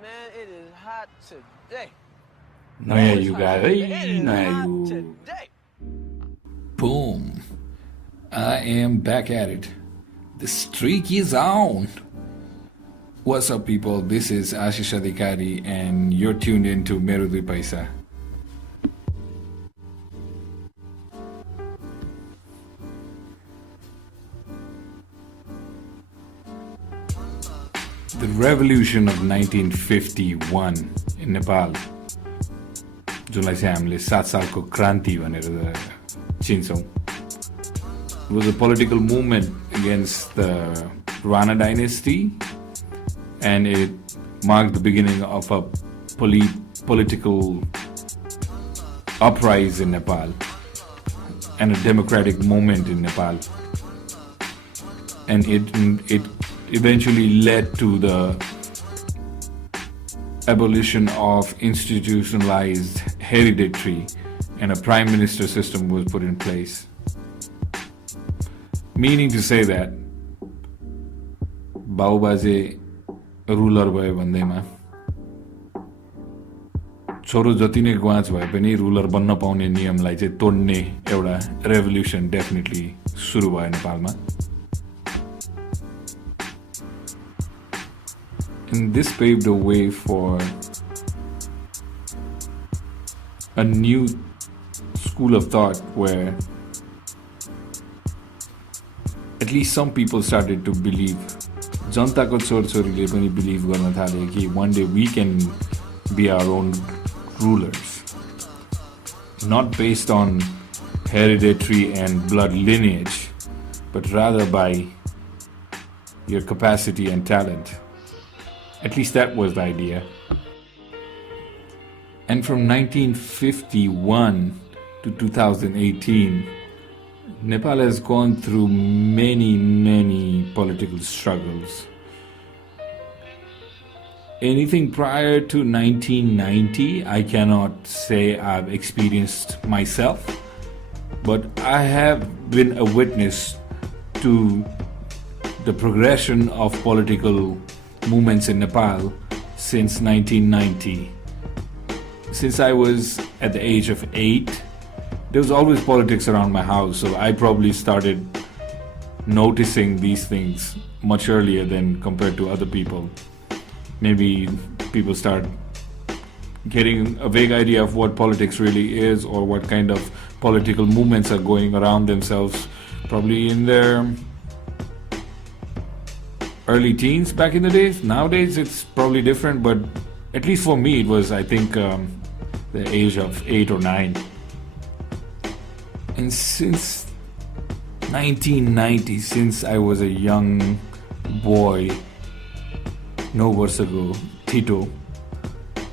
Man, it is hot today. नयाँ It's युग hot आयो today. है It is नयाँ hot युग today. Boom. I am back at it. The streak is on. What's up, people? This is Ashish Adhikari, and you're tuned in to Merudui Paisa. The revolution of 1951 in Nepal, जुनलाई चाहिँ हामीले 7 सालको क्रान्ति भनेर चिन्छौँ, was a political movement against the Rana dynasty, and it marked the beginning of a political uprising in Nepal and a democratic moment in Nepal. And it eventually led to the abolition of institutionalized hereditary, and a prime minister system was put in place. Meaning to say that बाबुबाजे ruler भयो भन्दैमा छोरो जति नै ग्वाच भए पनि ruler बन्न पाउने नियमलाई चाहिँ तोड्ने एउटा रेभोल्युसन डेफिनेटली सुरु भयो नेपालमा. And this paved a way for a new school of thought where at least some people started to believe, जनताको छोरछोरीले पनि believe गर्न थाले कि one day we can be our own rulers, not based on hereditary and blood lineage, but rather by your capacity and talent. At least that was the idea. And from 1951 to 2018, Nepal has gone through many political struggles. Anything prior to 1990, I cannot say I've experienced myself, but I have been a witness to the progression of political movements in Nepal since 1990. Since I was at the age of 8, there was always politics around my house, so I probably started noticing these things much earlier than compared to other people. Maybe people start getting a vague idea of what politics really is or what kind of political movements are going around themselves, probably in their early teens back in the days. Nowadays it's probably different, but at least for me it was, I think, the age of 8 or 9. And since 1990, since I was a young boy, no years ago, Tito,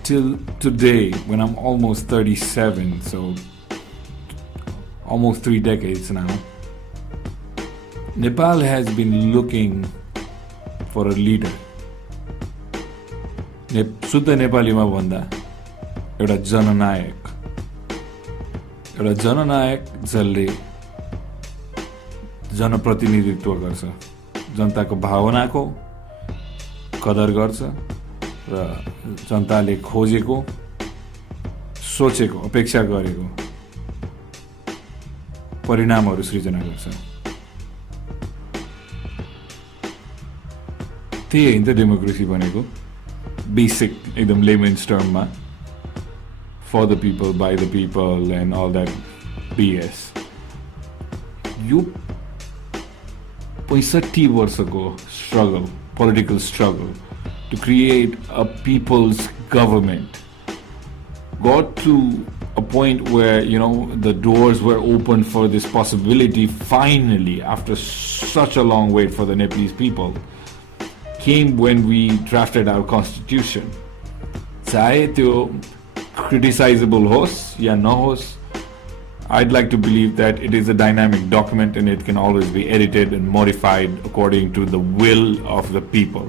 till today when I'm almost 37, so almost 3 decades now, Nepal has been looking for a leader. शुद्ध नेपालीमा भन्दा एउटा जननायक जसले जनप्रतिनिधित्व गर्छ, जनताको भावनाको कदर गर्छ र जनताले खोजेको, सोचेको, अपेक्षा गरेको परिणामहरू सृजना गर्छ. त्यही होइन त डेमोक्रेसी भनेको, बेसिक एकदम lemons टर्ममा, for the people, by the people, and all that BS. यो 65 वर्षको struggle, political struggle to create a people's government got to a point where, you know, the doors were open for this possibility finally, after such a long wait for the Nepalese people, came when we drafted our constitution. चाहे त्यो criticizable hosts, yeah, no hosts. I'd like to believe that it is a dynamic document and it can always be edited and modified according to the will of the people,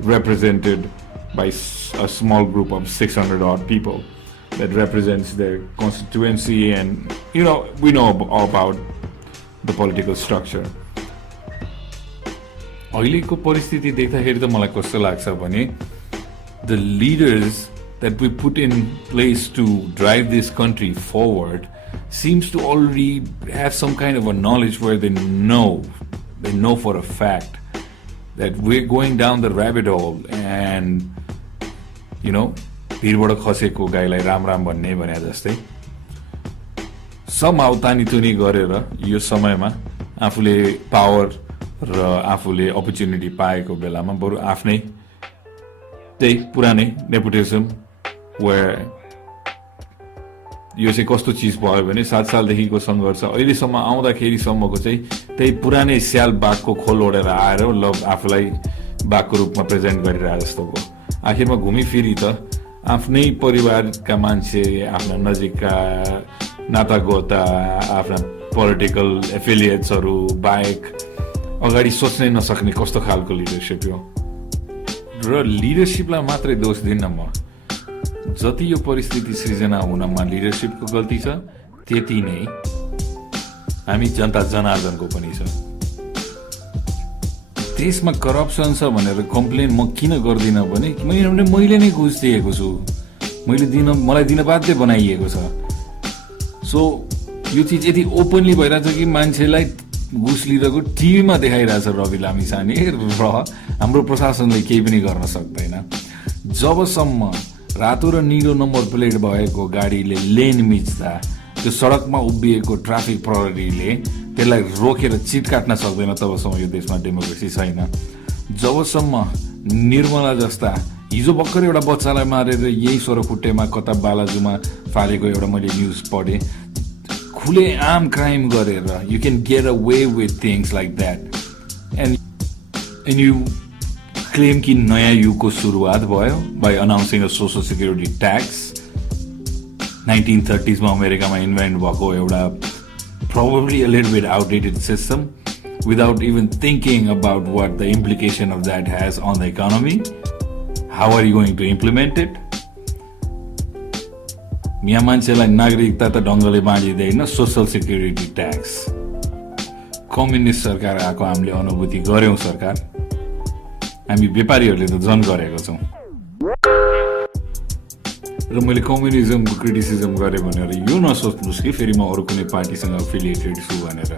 represented by a small group of 600 odd people that represents their constituency, and you know, we know all about the political structure. अहिलेको परिस्थिति देख्दाखेरि त मलाई कस्तो लाग्छ भने the leaders that we put in place to drive this country forward seems to already have some kind of a knowledge where they know for a fact that we're going down the rabbit hole and भिरबाट खसेको गाईलाई राम राम भन्ने भने जस्तै somehow तानी तुनी गरेर यो समयमा आफूले पावर र आफूले अपर्च्युनिटी पाएको बेलामा बरु आफ्नै त्यही पुरानै नेपोटिजम where यो चाहिँ कस्तो चिज भयो भने 7 सालदेखिको सङ्घर्ष अहिलेसम्म आउँदाखेरिसम्मको चाहिँ त्यही पुरानै स्याल बाघको खोल ओढेर आएर ल आफूलाई बाघको रूपमा प्रेजेन्ट गरिरहेको जस्तो भयो आखिरमा घुमिफिरी त आफ्नै परिवारका मान्छे आफ्ना नजिकका नातागोता आफ्ना पोलिटिकल एफिलिएट्सहरू बाहेक अगाडि सोच्नै नसक्ने कस्तो खालको लिडरसिप हो र लिडरसिपलाई मात्रै दोष दिन्न म जति यो परिस्थिति सृजना हुनमा लिडरसिपको गल्ती छ त्यति नै हामी जनता जनार्दनको पनि छ देशमा करप्सन छ भनेर कम्प्लेन म किन गर्दिन भने मैले नै घुस दिएको छु मलाई दिन बाध्य बनाइएको छ सो यो चिज यति ओपनली भइरहेछ कि मान्छेलाई घुस लिएको टिभीमा देखाइरहेछ रवि लामिछाने र हाम्रो प्रशासनले केही पनि गर्न सक्दैन जबसम्म रातो र नीलो नम्बर प्लेट भएको गाडीले लेन मिच्दा त्यो सडकमा उभिएको ट्राफिक प्रहरीले त्यसलाई रोकेर चिट काट्न सक्दैन तबसम्म यो देशमा डेमोक्रेसी छैन जबसम्म निर्मला जस्ता हिजो भर्खर एउटा बच्चालाई मारेर यही सोह्रखुट्टेमा कता बालाजुमा फालेको एउटा मैले न्युज पढेँ खुले आम क्राइम गरेर you can get away with things like that and you claim कि नयाँ युगको सुरुवात भयो by announcing a social security tax 1930s मा अमेरिकामा इन्भेन्ट भएको एउटा probably a little bit outdated system without even thinking about what the implication of that has on the economy. How are you going to implement it? यहाँ मान्छेलाई नागरिकता त ढङ्गले बाँडिँदैन social security tax communist सरकार आएको हामीले अनुभूति गर्यौं सरकार हामी व्यापारीहरूले त झन् गरेको छौं र मैले कम्युनिजमको क्रिटिसिजम गरेँ भनेर यो नसोच्नुस् कि फेरि म अरू कुनै पार्टीसँग एफिलिएटेड छु भनेर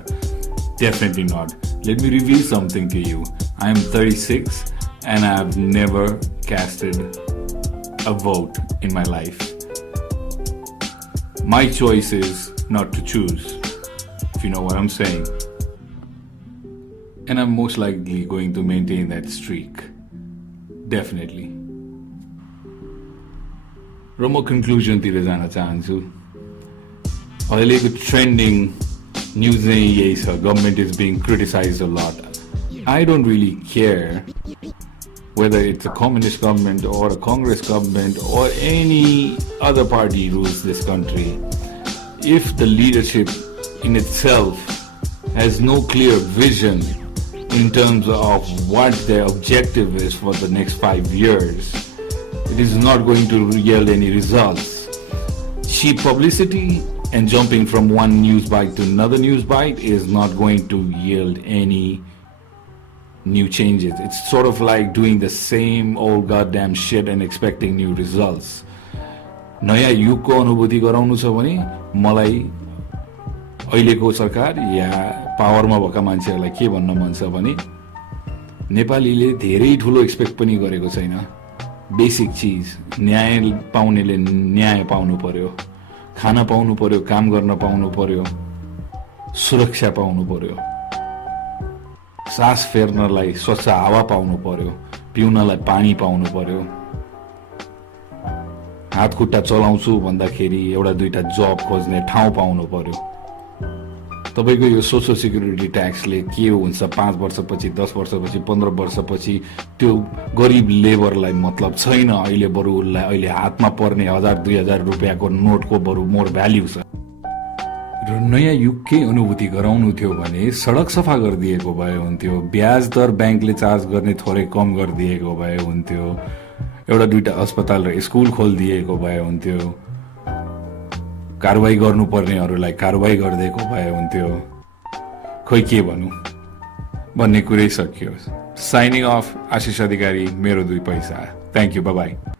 definitely not let me reveal something to you I am 36 and I have never casted a vote in my life. My choice is not to choose, if you know what I'm saying. And I'm most likely going to maintain that streak. Definitely. र म कन्क्लुजनतिर जान चाहन्छु अहिलेको trending news नै यही छ government is being criticise a lot I don't really care whether it's a communist government or a Congress government or any other party rules this country, if the leadership in itself has no clear vision in terms of what their objective is for the next 5 years, it is not going to yield any results. Cheap publicity and jumping from one news bite to another news bite is not going to yield any new changes. It's sort of like doing the same old goddamn shit and expecting new results. नयाँ युगको अनुभूति गराउनु छ भने मलाई अहिलेको सरकार या पावरमा भएका मान्छेहरूलाई के भन्न मन छ भने नेपालीले धेरै ठुलो एक्सपेक्ट पनि गरेको छैन बेसिक चिज न्याय पाउनेले न्याय पाउनु पर्यो खाना पाउनु पर्यो काम गर्न पाउनु पर्यो सुरक्षा पाउनु पर्यो सास फेर्नलाई स्वच्छ हावा पाउनु पर्यो पिउनलाई पानी पाउनु पर्यो हात खुट्टा चलाउँछु भन्दाखेरि एउटा दुईटा जब खोज्ने ठाउँ पाउनु पर्यो तपाईको यो सोशल सिक्युरिटी ट्याक्सले के हुन्छ 5 वर्षपछि 10 वर्षपछि 15 वर्षपछि त्यो गरिब लेबरलाई मतलब छैन अहिले बरु उलाई अहिले हातमा पर्ने 1000-2000 रुपैयाँको नोटको बरु मोर भ्याल्यु छ र नयाँ युगकै अनुभूति गराउनु थियो भने सडक सफा गरिदिएको भए हुन्थ्यो ब्याज दर ब्याङ्कले चार्ज गर्ने थोरै कम गरिदिएको भए हुन्थ्यो एउटा दुईटा अस्पताल र स्कुल खोलिदिएको भए हुन्थ्यो कारबाही गर्नुपर्नेहरूलाई कारबाही गरिदिएको भए हुन्थ्यो खोइ के भनौं भन्ने कुरै सकियो साइनिङ अफ आशिष अधिकारी मेरो 2 पैसा थ्यांक यू बाइ बाइ